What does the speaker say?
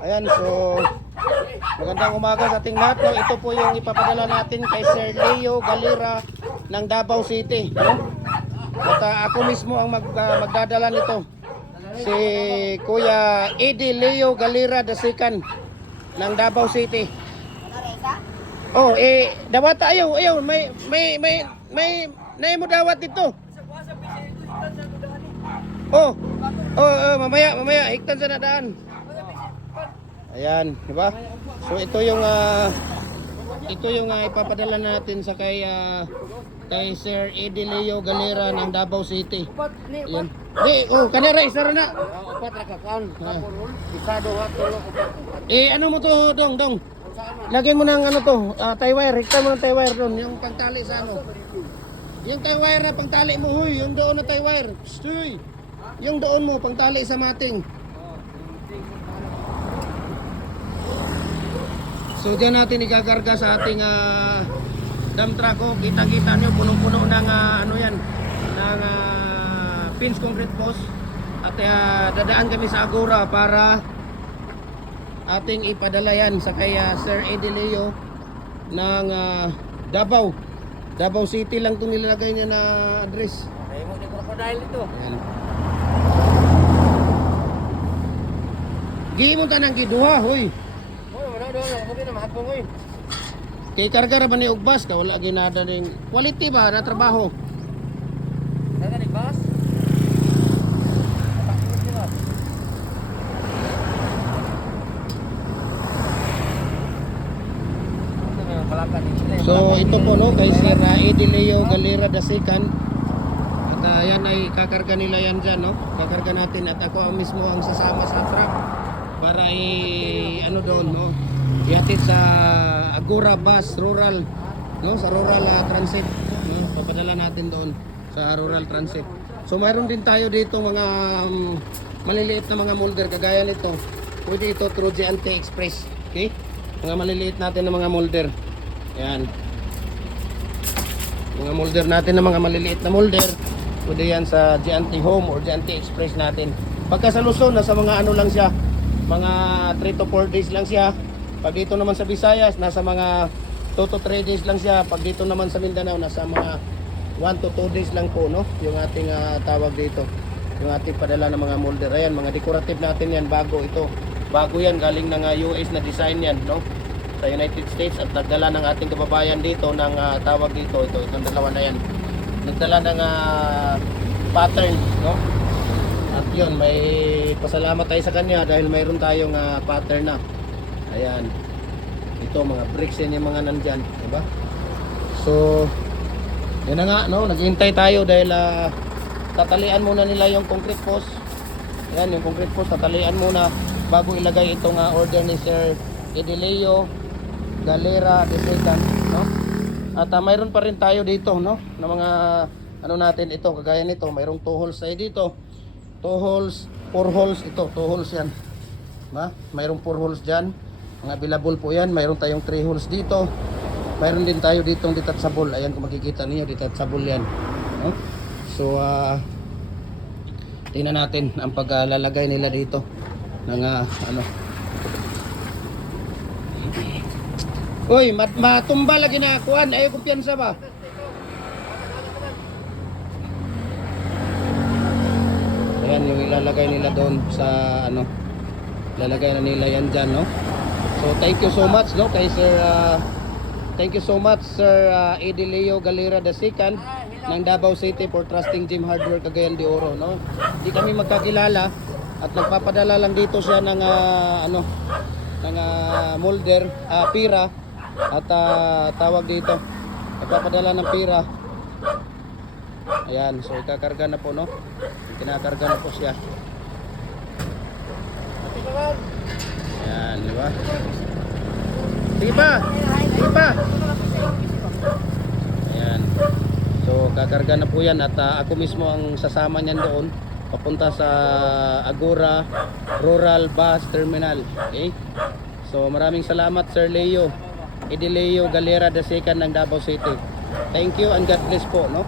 Ayan, so magandang umaga sa ating lahat. No? Ito po yung ipapadala natin kay Sir Leo Galera ng Davao City. No? At ako mismo ang magdadala nito. Si Kuya Eddie Leo Galera II ng Davao City. Oh, dawat ayaw, may mo dawat dito. Mamaya higtan sa nadaan. Ayan, di ba? So ito yung ipapadala natin sa kay Sir Eddie Leo Galera ng Davao City. Ayan. Kanira isa ra na. Upat ra ka kan. Isa do tulo upat. Ano mo to, dong? Lagyan mo ng ano to, tie wire, higtan mo ng tie wire doon, yung pagtali sa ano. Yung tie wire na pangtali mo, huy, yung doon na tie wire. Huy. Yung doon mo pangtali sa mating. So diyan natin ikakarga sa ating dump truck. Kita-kita nyo punong-puno ng ano yan, ng pins concrete post. At dadaan kami sa Agora para ating ipadala yan sa kay Sir Eddie Leo ng Davao City lang itong nilalagay niya na address. Ay mo ni crocodile ito. Ayan. Gihimon ta ng giduha, hoy. Wala do, okay na mahapon oy. Kay karga ra ba ni Ugbas ka wala ginada ning quality ba na trabaho. Daga ni bas. So ito po no kay Sir Eddie Leo Galera II. At yan ay kakarga nila yan dyan no. Kakarga natin at ako mismo ang sasama sa truck para ano doon no. Ihatid sa Agora Bus Rural no, sa Rural Transit no. Papadala natin doon sa Rural Transit. So mayroon din tayo dito mga maliliit na mga molder kagaya nito. Pwede ito through GNT Express. Okay? Mga maliliit natin na mga molder. Ayan. Mga molder natin na mga maliliit na molder. Pwede yan sa GNT Home or GNT Express natin. Pagka sa Luzon, nasa mga ano lang siya. Mga 3 to 4 days lang siya. Pag dito naman sa Visayas, nasa mga 2 to 3 days lang siya. Pag dito naman sa Mindanao, nasa mga 1 to 2 days lang po, no? Yung ating tawag dito. Yung ating padala ng mga molder. Ayan, mga decorative natin yan. Bago ito. Bago yan, galing ng US na design yan, no? Sa United States at nagdala ng ating kababayan dito ng tawag dito. Itong dalawa na yan. Nagdala ng pattern, no? At yun, may pasalamat tayo sa kanya dahil mayroon tayong pattern na. Ayan. Ito, mga bricks yan yung mga nandyan. Diba? So, yun na nga, no? Naghihintay tayo dahil tatalian muna nila yung concrete post. Ayan, yung concrete post, tatalian muna bago ilagay itong order ni Sir Eddie Leo Galera II, no? At mayroon pa rin tayo dito, no? Na mga ano natin ito, kagaya nito, mayroong 2 holes tayo dito. 2 holes, 4 holes ito, 2 holes yan. Ba? Mayroong 4 holes diyan. Mga available po yan. Mayroon tayong 3 holes dito. Mayroon din tayo ditong detachable. Ayan kung makikita niyo, detachable yan. No? So tingnan natin ang paglalagay nila dito ng ano. Uy, matumba lagi na kuan, ay kumpiyansa ba? Ayan yung ilalagay nila doon sa ano. Ilalagay na nila yan dyan, no? So thank you so much, no, kay Sir thank you so much Sir Eddie Leo Galera II ng Davao City for trusting Jim Hardware Cagayan de Oro, no? Hindi kami magkakilala at nagpapadala lang dito siya ng ano ng molder, pira. At tawag dito, nagpapadala ng pira. Ayan, so ikakarga na po, no? Kinakarga na po siya. Ayan, di ba? Sige pa! Sige pa! Ayan. So kakarga na po yan at ako mismo ang sasama niyan doon papunta sa Agora Rural Bus Terminal. Okay? So maraming salamat Sir Leo Eddie Leo Galera II ng Davao City. Thank you and God bless po, no?